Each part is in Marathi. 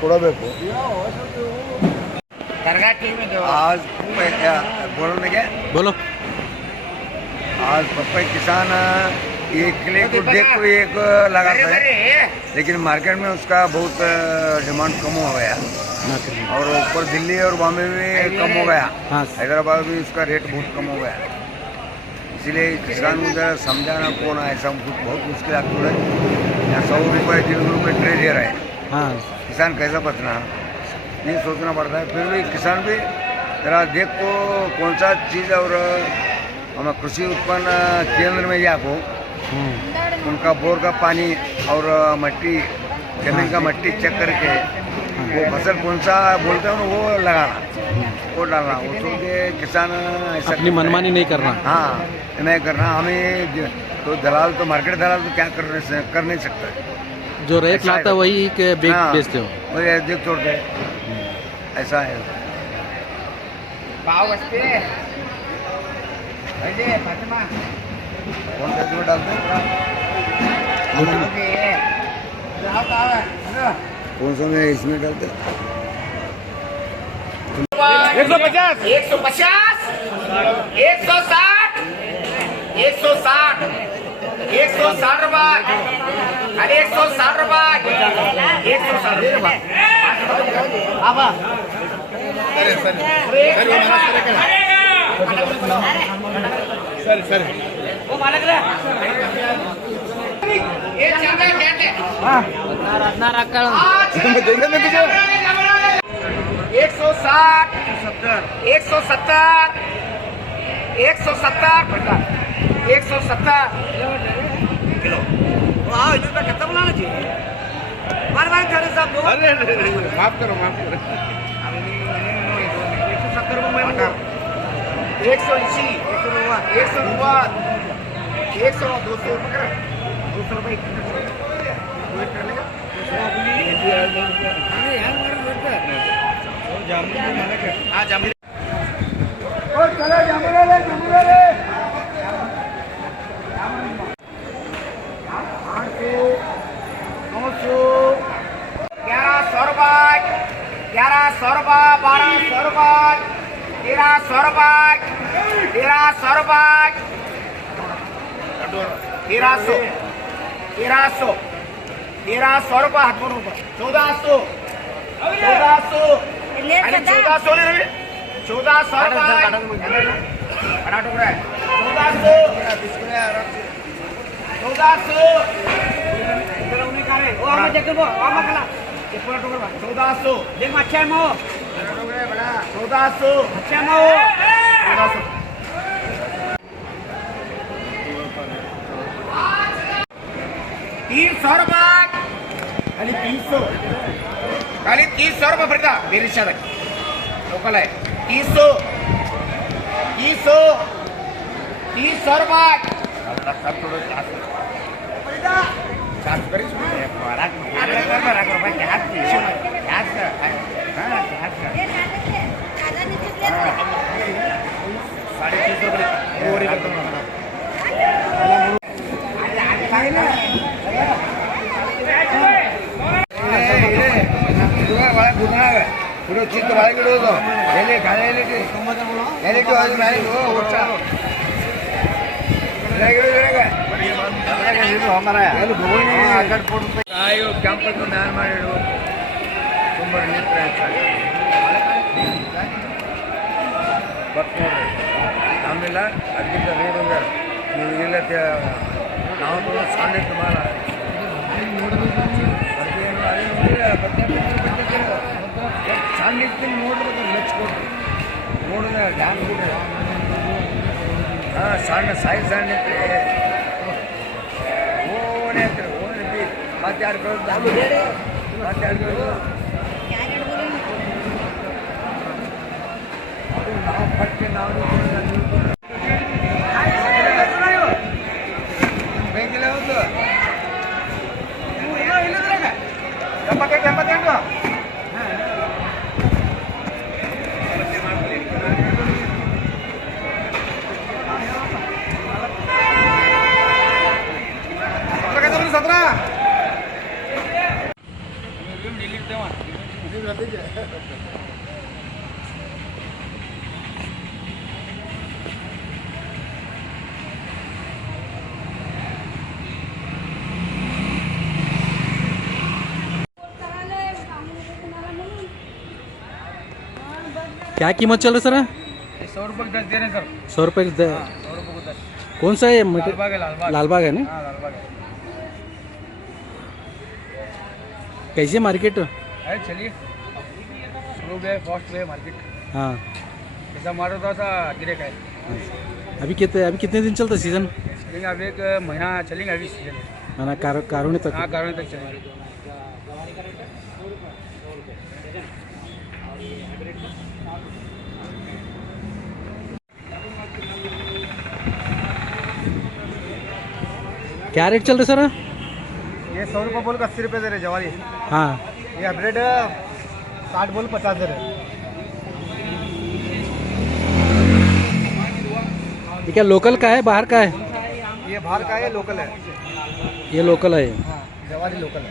ಕೊಡಬೇಕು आज बोलोगे क्या बोलो। आज पपई किसान एक किले को देख को एक लगाता है, लेकिन मार्केट में उसका बहुत डिमांड कम हो गया और ऊपर दिल्ली और बॉम्बे में कम हो गया। हाँ। हैदराबाद में उसका रेट बहुत कम हो गया, इसलिए किसान को जरा समझाना कौन ऐसा बहुत मुश्किल आती है। यहाँ 100 रुपये 150 रुपये ट्रे दे रहे हैं, हाँ किसान कैसा बचना है ये सोचना पड़ता है। फिर भी किसान भी जरा देख को कौन सा चीज़ और हम कृषि उत्पन्न केंद्र में जाको उनका बोर का पानी और मट्टी जमीन का मट्टी चेक करके वो फसल कौन सा बोलते हैं वो लगाना, वो डालना। वो सोच के किसान ऐसा अपनी मनमानी नहीं करना। हाँ नहीं करना। हमें तो दलाल तो मार्केट दलाल तो क्या कर नहीं सकता, जो रेट लाता है वही के बेचते हो। वही देख छोड़ते हैं, ऐसा है। कौन सा इसमें डालते हैं? कौन सा में इसमें डालते हैं? 150 150 160 160 160 रुपये। अरे 160 रुपये 160 रुपये। सर सर वो मालक रे ये चंगा कहते हां रत्ना रखल 160 170 किलो। वाह ये तो कितना बनाना चाहिए बार बार करे साहब। अरे माफ करो 170 रुपये में 180 100 200 रुपये तेरह सौ रुपये हाथ में 1400 ले रहे 1400 रुपये 300 रुपये खाली 300 रुपये पड़ता मेरे शायद लोकल है 300 रुपये। पुरो चित्त बाळी गिडोದು ಎಲೆ ಗಾಳಿ ಎಲೆಟಿ ಎಲೆಟಿ ಅದು ಬಾಯಿ ಓಡ್ಸ ರೆಗರೆಗ ಇದು ಹಮಾರ ಅದು ಗೋಣಿ ಅಕಡ್ ಪೋಡು ಆಯೋ ಕ್ಯಾಂಪಸ್ ಮ್ಯಾನ್ ಮಾಡಿಡು ತುಂಬಾ ನಿತ್ರ ಬಟ್ ನೋಡ್ರಿ ಆಮೇಲೆ ಅದಕ್ಕಿಂತ ರೋಡ್ ಅಂದ್ರೆ ನೀವು ಇಲ್ಲ ನಾವು ಸಾಂಡಿಟ್ಟು ಮಾಡ ಅದೇನು ಅದೇ ನೋಡಿ ಸಾಂಡಿಟ್ಟು ನೋಡ್ಬೇಕು ಲಕ್ಷ ಕೊಟ್ಟು ನೋಡಿದ್ರೆ ಡ್ಯಾಮ್ ಕೂಡ ಹಾಂ ಸಣ್ಣ ಸಾಯಿ ಸಾಂಡಿಟ್ಟು ಓಣೆ ಅಂತ ಓಣೆ ಮತ್ತೆ ಯಾರು ಮತ್ತೆ ಯಾರು ಅದು ನಾವು ಪಟ್ಟೆ ನಾವು ಬೇಕಿಲ್ಲ ಒಂದು ಎಂಬತ್ತೆಂಟು सतरा क्या कीमत चल रहा है सर? 100 रुपये 10 दे रहे हैं सर। 100 रुपये 100 रुपये को 10। कौन सा है लालबाग है, लालबाग। लालबाग है ना? हाँ, लालबाग है। कैसे मार्केट? अरे चलिए, स्लो भी है, फास्ट भी है मार्केट। हाँ जैसा मारो थोड़ा सा गिरे का है। अभी कितने दिन चलता सीजन? चलेंगे अभी 1 महीना चलेंगे अभी सीजन। है ना? कारोने तक? हाँ, कारण तक चलेंगे। क्या रेट चल रहा है सर? ये 100 रुपये बोल के 80 रुपये दे रहे जवारी। हाँ ये हाइब्रिड 60 बोल 50 दे रहे। ये क्या लोकल का है बाहर का है? ये बाहर का है, लोकल है। ये लोकल है, हाँ, जवारी लोकल है।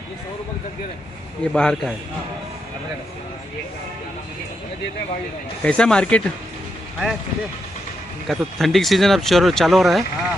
ये बाहर का है। कैसा मार्केट है चलिए। का? तो ठंडी का सीजन अब चालू हो रहा है। हाँ